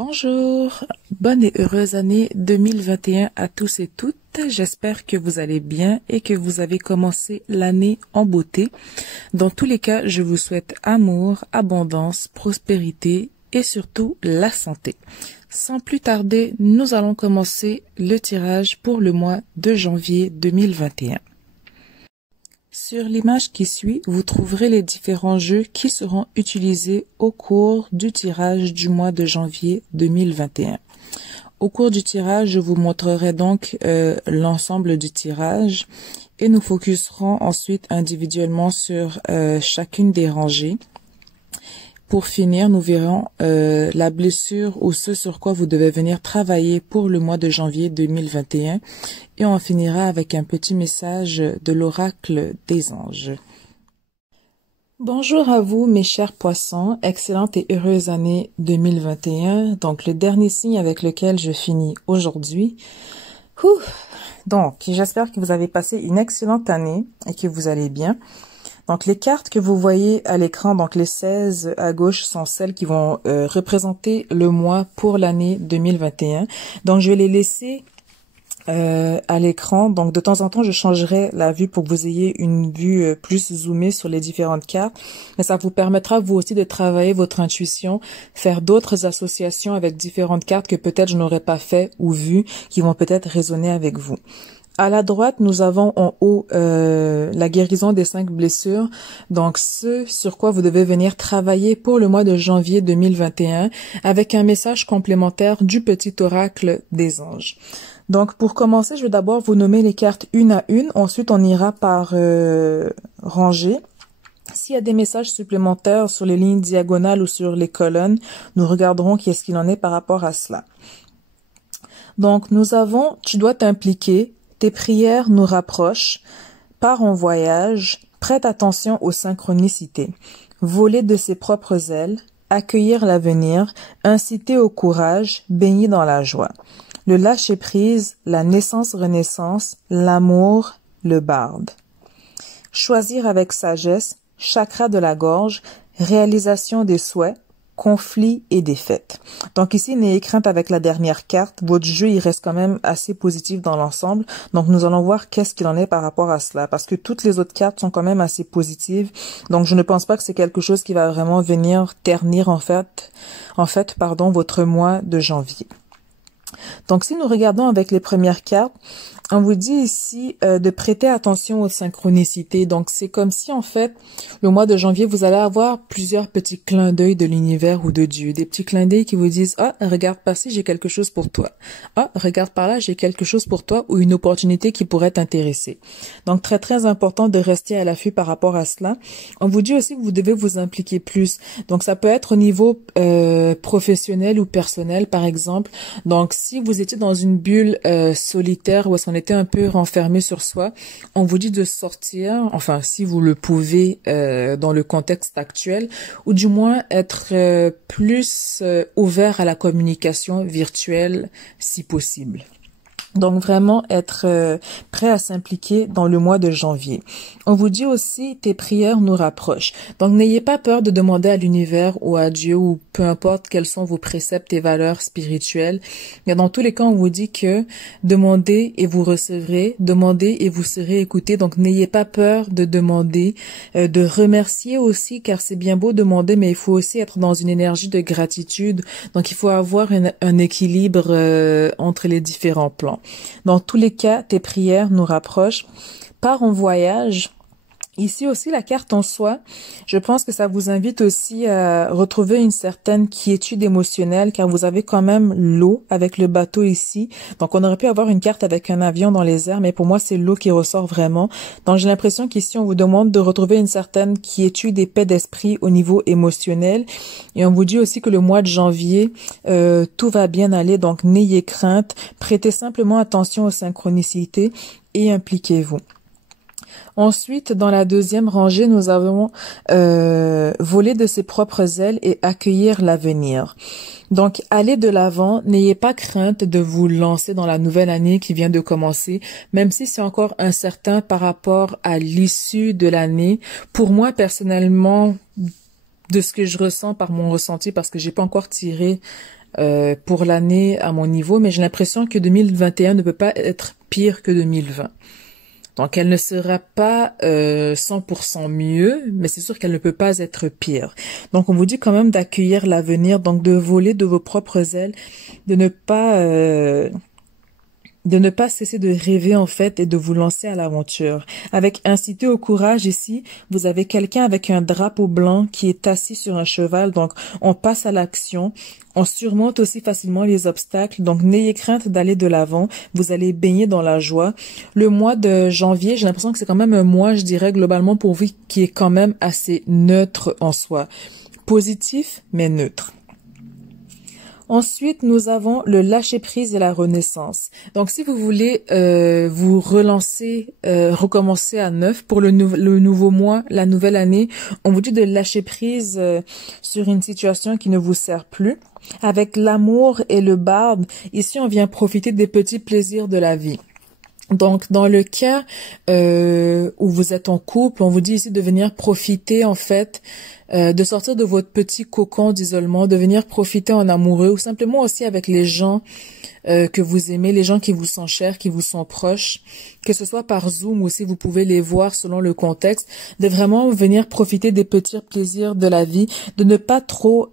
Bonjour, bonne et heureuse année 2021 à tous et toutes. J'espère que vous allez bien et que vous avez commencé l'année en beauté. Dans tous les cas, je vous souhaite amour, abondance, prospérité et surtout la santé. Sans plus tarder, nous allons commencer le tirage pour le mois de janvier 2021. Sur l'image qui suit, vous trouverez les différents jeux qui seront utilisés au cours du tirage du mois de janvier 2021. Au cours du tirage, je vous montrerai donc l'ensemble du tirage et nous focuserons ensuite individuellement sur chacune des rangées. Pour finir, nous verrons la blessure ou ce sur quoi vous devez venir travailler pour le mois de janvier 2021 et on finira avec un petit message de l'oracle des anges. Bonjour à vous mes chers poissons, excellente et heureuse année 2021, donc le dernier signe avec lequel je finis aujourd'hui. Donc, j'espère que vous avez passé une excellente année et que vous allez bien. Donc, les cartes que vous voyez à l'écran, donc les 16 à gauche, sont celles qui vont représenter le mois pour l'année 2021. Donc, je vais les laisser à l'écran. Donc, de temps en temps, je changerai la vue pour que vous ayez une vue plus zoomée sur les différentes cartes. Mais ça vous permettra, vous aussi, de travailler votre intuition, faire d'autres associations avec différentes cartes que peut-être je n'aurais pas fait ou vu, qui vont peut-être résonner avec vous. À la droite, nous avons en haut la guérison des 5 blessures. Donc, ce sur quoi vous devez venir travailler pour le mois de janvier 2021 avec un message complémentaire du petit oracle des anges. Donc, pour commencer, je vais d'abord vous nommer les cartes une à une. Ensuite, on ira par rangée. S'il y a des messages supplémentaires sur les lignes diagonales ou sur les colonnes, nous regarderons qu'est-ce qu'il en est par rapport à cela. Donc, nous avons « Tu dois t'impliquer ». Tes prières nous rapprochent, pars en voyage, prête attention aux synchronicités, voler de ses propres ailes, accueillir l'avenir, inciter au courage, baigner dans la joie. Le lâcher-prise, la naissance-renaissance, l'amour, le barde. Choisir avec sagesse, chakra de la gorge, réalisation des souhaits, conflits et défaites. Donc ici, n'ayez crainte avec la dernière carte. Votre jeu, il reste quand même assez positif dans l'ensemble. Donc nous allons voir qu'est-ce qu'il en est par rapport à cela. Parce que toutes les autres cartes sont quand même assez positives. Donc je ne pense pas que c'est quelque chose qui va vraiment venir ternir en fait, votre mois de janvier. Donc si nous regardons avec les premières cartes, on vous dit ici de prêter attention aux synchronicités. Donc, c'est comme si, en fait, le mois de janvier, vous allez avoir plusieurs petits clins d'œil de l'univers ou de Dieu. Des petits clins d'œil qui vous disent « Ah, regarde par ci, j'ai quelque chose pour toi. Ah, regarde par là, j'ai quelque chose pour toi ou une opportunité qui pourrait t'intéresser. » Donc, très, très important de rester à l'affût par rapport à cela. On vous dit aussi que vous devez vous impliquer plus. Donc, ça peut être au niveau professionnel ou personnel, par exemple. Donc, si vous étiez dans une bulle solitaire où est-ce qu'on était un peu renfermé sur soi, on vous dit de sortir, enfin si vous le pouvez dans le contexte actuel, ou du moins être plus ouvert à la communication virtuelle si possible. Donc vraiment être prêt à s'impliquer dans le mois de janvier. On vous dit aussi tes prières nous rapprochent. Donc n'ayez pas peur de demander à l'univers ou à Dieu ou peu importe quels sont vos préceptes et valeurs spirituelles. Mais dans tous les cas, on vous dit que demandez et vous recevrez, demandez et vous serez écouté. Donc n'ayez pas peur de demander, de remercier aussi car c'est bien beau demander mais il faut aussi être dans une énergie de gratitude. Donc il faut avoir un équilibre entre les différents plans. Dans tous les cas, tes prières nous rapprochent. Pars en voyage. Ici aussi, la carte en soi, je pense que ça vous invite aussi à retrouver une certaine quiétude émotionnelle car vous avez quand même l'eau avec le bateau ici. Donc, on aurait pu avoir une carte avec un avion dans les airs, mais pour moi, c'est l'eau qui ressort vraiment. Donc, j'ai l'impression qu'ici, on vous demande de retrouver une certaine quiétude et paix d'esprit au niveau émotionnel. Et on vous dit aussi que le mois de janvier, tout va bien aller, donc n'ayez crainte. Prêtez simplement attention aux synchronicités et impliquez-vous. Ensuite, dans la deuxième rangée, nous avons voler de ses propres ailes et accueillir l'avenir. Donc, allez de l'avant, n'ayez pas crainte de vous lancer dans la nouvelle année qui vient de commencer, même si c'est encore incertain par rapport à l'issue de l'année. Pour moi, personnellement, de ce que je ressens par mon ressenti, parce que j'ai pas encore tiré pour l'année à mon niveau, mais j'ai l'impression que 2021 ne peut pas être pire que 2020. Donc, elle ne sera pas 100% mieux, mais c'est sûr qu'elle ne peut pas être pire. Donc, on vous dit quand même d'accueillir l'avenir, donc de voler de vos propres ailes, de ne pas cesser de rêver en fait et de vous lancer à l'aventure. Avec inciter au courage ici, vous avez quelqu'un avec un drapeau blanc qui est assis sur un cheval, donc on passe à l'action. On surmonte aussi facilement les obstacles, donc n'ayez crainte d'aller de l'avant, vous allez baigner dans la joie. Le mois de janvier, j'ai l'impression que c'est quand même un mois, je dirais globalement pour vous, qui est quand même assez neutre en soi. Positif, mais neutre. Ensuite, nous avons le lâcher-prise et la renaissance. Donc, si vous voulez vous relancer, recommencer à neuf pour le nouveau mois, la nouvelle année, on vous dit de lâcher prise sur une situation qui ne vous sert plus. Avec l'amour et le barde, ici, on vient profiter des petits plaisirs de la vie. Donc, dans le cas où vous êtes en couple, on vous dit ici de venir profiter, en fait, de sortir de votre petit cocon d'isolement, de venir profiter en amoureux ou simplement aussi avec les gens que vous aimez, les gens qui vous sont chers, qui vous sont proches, que ce soit par Zoom ou si vous pouvez les voir selon le contexte, de vraiment venir profiter des petits plaisirs de la vie, de ne pas trop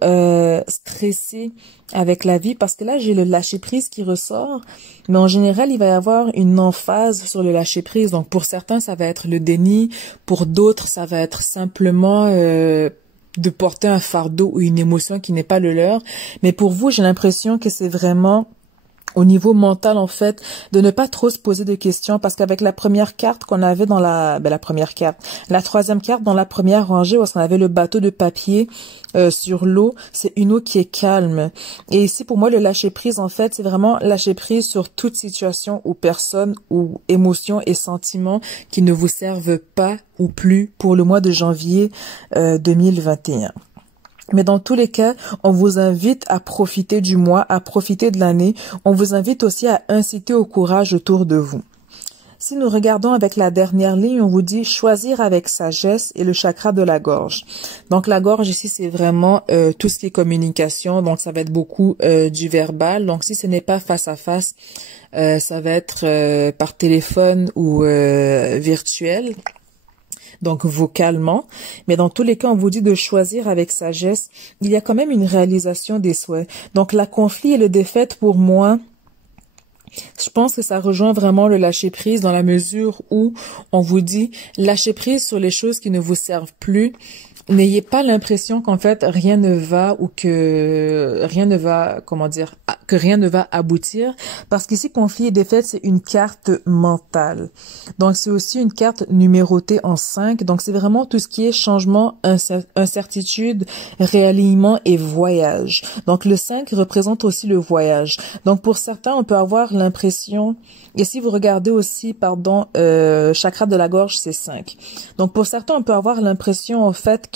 stresser avec la vie, parce que là, j'ai le lâcher-prise qui ressort, mais en général, il va y avoir une emphase sur le lâcher-prise. Donc, pour certains, ça va être le déni, pour d'autres, ça va être simplement de porter un fardeau ou une émotion qui n'est pas le leur. Mais pour vous, j'ai l'impression que c'est vraiment au niveau mental, en fait, de ne pas trop se poser de questions, parce qu'avec la première carte qu'on avait dans la troisième carte dans la première rangée, où on avait le bateau de papier sur l'eau, c'est une eau qui est calme. Et ici, pour moi, le lâcher prise, en fait, c'est vraiment lâcher prise sur toute situation ou personne ou émotion et sentiments qui ne vous servent pas ou plus pour le mois de janvier 2021. Mais dans tous les cas, on vous invite à profiter du mois, à profiter de l'année. On vous invite aussi à inciter au courage autour de vous. Si nous regardons avec la dernière ligne, on vous dit choisir avec sagesse et le chakra de la gorge. Donc la gorge ici, c'est vraiment tout ce qui est communication. Donc ça va être beaucoup du verbal. Donc si ce n'est pas face à face, ça va être par téléphone ou virtuel. Donc vocalement, mais dans tous les cas, on vous dit de choisir avec sagesse. Il y a quand même une réalisation des souhaits. Donc la conflit et le défaite, pour moi, je pense que ça rejoint vraiment le lâcher prise dans la mesure où on vous dit lâcher prise sur les choses qui ne vous servent plus. N'ayez pas l'impression qu'en fait rien ne va ou que rien ne va, que rien ne va aboutir, parce qu'ici conflit et défaite, c'est une carte mentale. Donc c'est aussi une carte numérotée en 5. Donc c'est vraiment tout ce qui est changement, incertitude, réalignement et voyage. Donc le 5 représente aussi le voyage. Donc pour certains, on peut avoir l'impression, et si vous regardez aussi, chakra de la gorge, c'est 5. Donc pour certains, on peut avoir l'impression en fait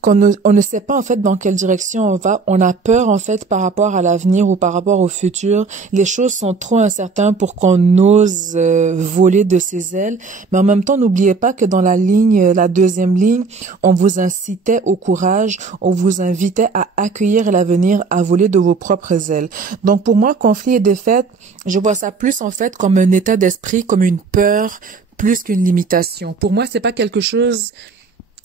qu'on ne sait pas en fait dans quelle direction on va. On a peur en fait par rapport à l'avenir ou par rapport au futur. Les choses sont trop incertaines pour qu'on ose voler de ses ailes. Mais en même temps, n'oubliez pas que dans la deuxième ligne, on vous incitait au courage, on vous invitait à accueillir l'avenir, à voler de vos propres ailes. Donc pour moi, conflit et défaite, je vois ça plus en fait comme un état d'esprit, comme une peur, plus qu'une limitation. Pour moi, c'est pas quelque chose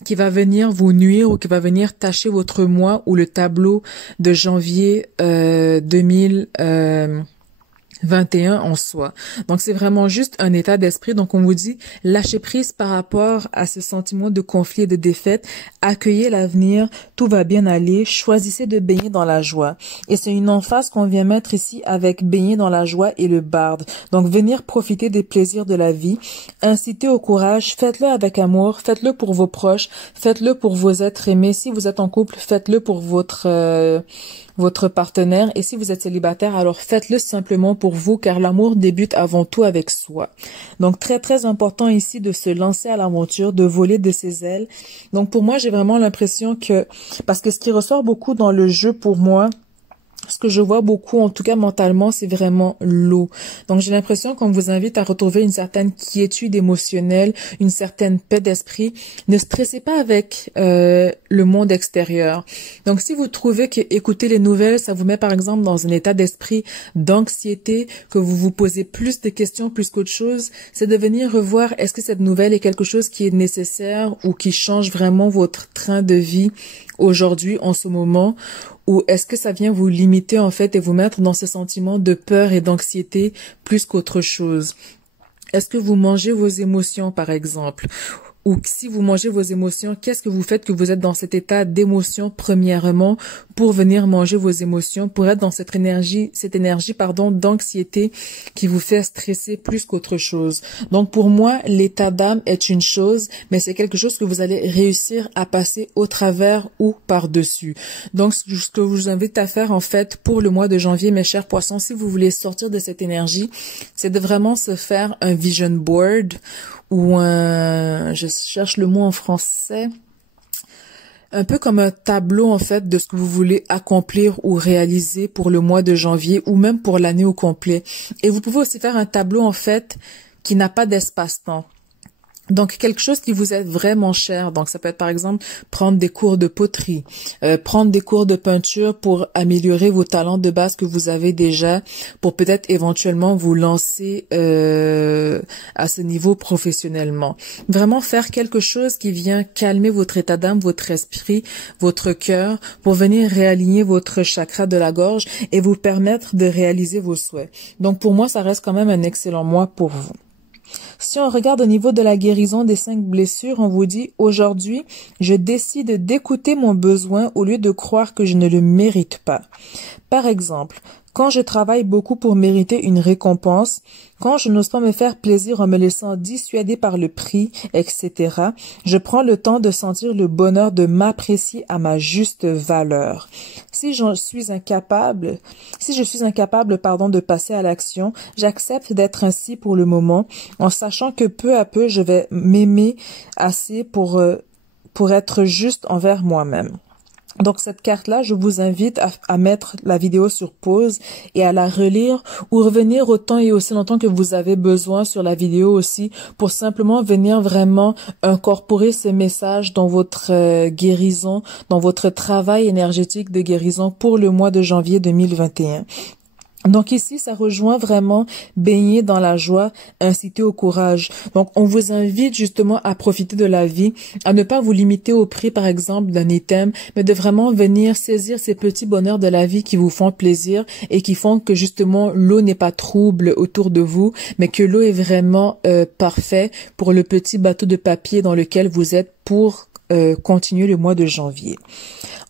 qui va venir vous nuire ou qui va venir tacher votre mois ou le tableau de janvier 2021 en soi. Donc, c'est vraiment juste un état d'esprit. Donc, on vous dit, lâchez prise par rapport à ce sentiment de conflit et de défaite. Accueillez l'avenir. Tout va bien aller. Choisissez de baigner dans la joie. Et c'est une emphase qu'on vient mettre ici avec baigner dans la joie et le barde. Donc, venir profiter des plaisirs de la vie. Incitez au courage. Faites-le avec amour. Faites-le pour vos proches. Faites-le pour vos êtres aimés. Si vous êtes en couple, faites-le pour votre partenaire, et si vous êtes célibataire, alors faites-le simplement pour vous, car l'amour débute avant tout avec soi. Donc très très important ici de se lancer à l'aventure, de voler de ses ailes. Donc pour moi, j'ai vraiment l'impression que, parce que ce qui ressort beaucoup dans le jeu pour moi, ce que je vois beaucoup, en tout cas mentalement, c'est vraiment l'eau. Donc j'ai l'impression qu'on vous invite à retrouver une certaine quiétude émotionnelle, une certaine paix d'esprit. Ne stressez pas avec le monde extérieur. Donc si vous trouvez que écouter les nouvelles, ça vous met par exemple dans un état d'esprit d'anxiété, que vous vous posez plus de questions plus qu'autre chose, c'est de venir revoir est-ce que cette nouvelle est quelque chose qui est nécessaire ou qui change vraiment votre train de vie aujourd'hui, en ce moment, ou est-ce que ça vient vous limiter en fait et vous mettre dans ce sentiment de peur et d'anxiété plus qu'autre chose? Est-ce que vous mangez vos émotions, par exemple? Ou si vous mangez vos émotions, qu'est-ce que vous faites que vous êtes dans cet état d'émotion premièrement pour venir manger vos émotions, pour être dans cette énergie, d'anxiété qui vous fait stresser plus qu'autre chose. Donc pour moi, l'état d'âme est une chose, mais c'est quelque chose que vous allez réussir à passer au travers ou par-dessus. Donc ce que je vous invite à faire en fait pour le mois de janvier, mes chers poissons, si vous voulez sortir de cette énergie, c'est de vraiment se faire un vision board ou je cherche le mot en français, un peu comme un tableau en fait de ce que vous voulez accomplir ou réaliser pour le mois de janvier ou même pour l'année au complet. Et vous pouvez aussi faire un tableau en fait qui n'a pas d'espace-temps. Donc, quelque chose qui vous est vraiment cher. Donc, ça peut être, par exemple, prendre des cours de poterie, prendre des cours de peinture pour améliorer vos talents de base que vous avez déjà, pour peut-être éventuellement vous lancer à ce niveau professionnellement. Vraiment faire quelque chose qui vient calmer votre état d'âme, votre esprit, votre cœur, pour venir réaligner votre chakra de la gorge et vous permettre de réaliser vos souhaits. Donc, pour moi, ça reste quand même un excellent mois pour vous. Si on regarde au niveau de la guérison des 5 blessures, on vous dit « Aujourd'hui, je décide d'écouter mon besoin au lieu de croire que je ne le mérite pas. » Par exemple, quand je travaille beaucoup pour mériter une récompense, quand je n'ose pas me faire plaisir en me laissant dissuader par le prix, etc., je prends le temps de sentir le bonheur de m'apprécier à ma juste valeur. Si je suis incapable, de passer à l'action, j'accepte d'être ainsi pour le moment, en sachant que peu à peu, je vais m'aimer assez pour être juste envers moi-même. Donc cette carte-là, je vous invite à mettre la vidéo sur pause et à la relire ou revenir autant et aussi longtemps que vous avez besoin sur la vidéo aussi pour simplement venir vraiment incorporer ces messages dans votre guérison, dans votre travail énergétique de guérison pour le mois de janvier 2021. Donc ici, ça rejoint vraiment baigner dans la joie, inciter au courage. Donc on vous invite justement à profiter de la vie, à ne pas vous limiter au prix par exemple d'un item, mais de vraiment venir saisir ces petits bonheurs de la vie qui vous font plaisir et qui font que justement l'eau n'est pas trouble autour de vous, mais que l'eau est vraiment parfait pour le petit bateau de papier dans lequel vous êtes pour continuer le mois de janvier.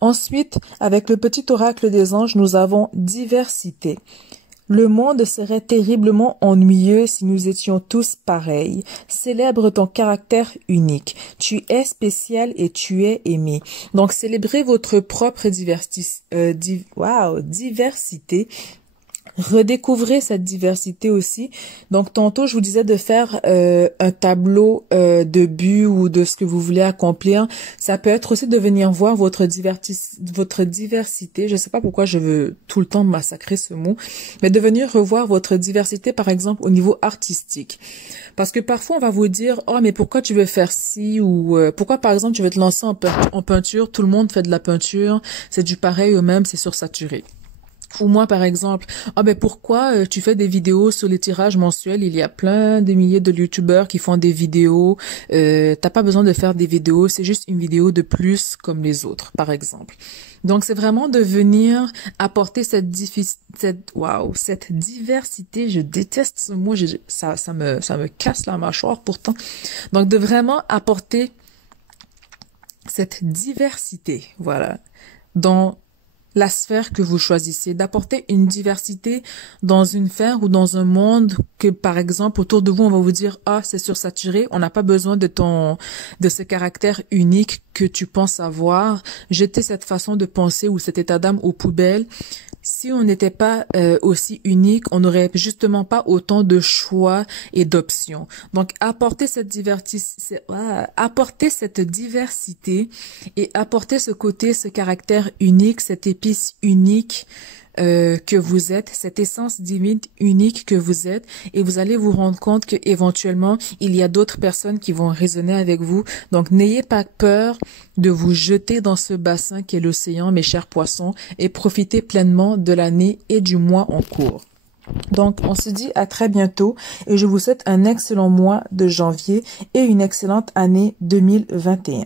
Ensuite, avec le petit oracle des anges, nous avons diversité. Le monde serait terriblement ennuyeux si nous étions tous pareils. Célèbre ton caractère unique. Tu es spécial et tu es aimé. Donc, célébrez votre propre diversité. Redécouvrez cette diversité aussi. Donc, tantôt, je vous disais de faire un tableau de but ou de ce que vous voulez accomplir. Ça peut être aussi de venir voir votre diversité. Je ne sais pas pourquoi je veux tout le temps massacrer ce mot, mais de venir revoir votre diversité, par exemple, au niveau artistique. Parce que parfois, on va vous dire, « Oh, mais pourquoi tu veux faire ci? » ou « Pourquoi, par exemple, tu veux te lancer en peinture? Tout le monde fait de la peinture. C'est du pareil au même, c'est sursaturé. » Ou moi, par exemple, pourquoi tu fais des vidéos sur les tirages mensuels? Il y a plein de milliers de youtubeurs qui font des vidéos. T'as pas besoin de faire des vidéos, c'est juste une vidéo de plus comme les autres, par exemple. Donc, c'est vraiment de venir apporter cette diversité. Je déteste ce mot, ça me casse la mâchoire pourtant. Donc, de vraiment apporter cette diversité, voilà, dans la sphère que vous choisissez, d'apporter une diversité dans une sphère ou dans un monde que, par exemple, autour de vous, on va vous dire, ah, c'est sursaturé, on n'a pas besoin de ce caractère unique que tu penses avoir. Jetez cette façon de penser ou cet état d'âme aux poubelles. Si on n'était pas aussi unique, on n'aurait justement pas autant de choix et d'options. Donc, apporter cette diversité et apporter ce côté, ce caractère unique, cette épice unique que vous êtes, cette essence divine unique que vous êtes, et vous allez vous rendre compte que éventuellement il y a d'autres personnes qui vont résonner avec vous. Donc n'ayez pas peur de vous jeter dans ce bassin qu'est l'océan, mes chers poissons, et profitez pleinement de l'année et du mois en cours. Donc, on se dit à très bientôt et je vous souhaite un excellent mois de janvier et une excellente année 2021.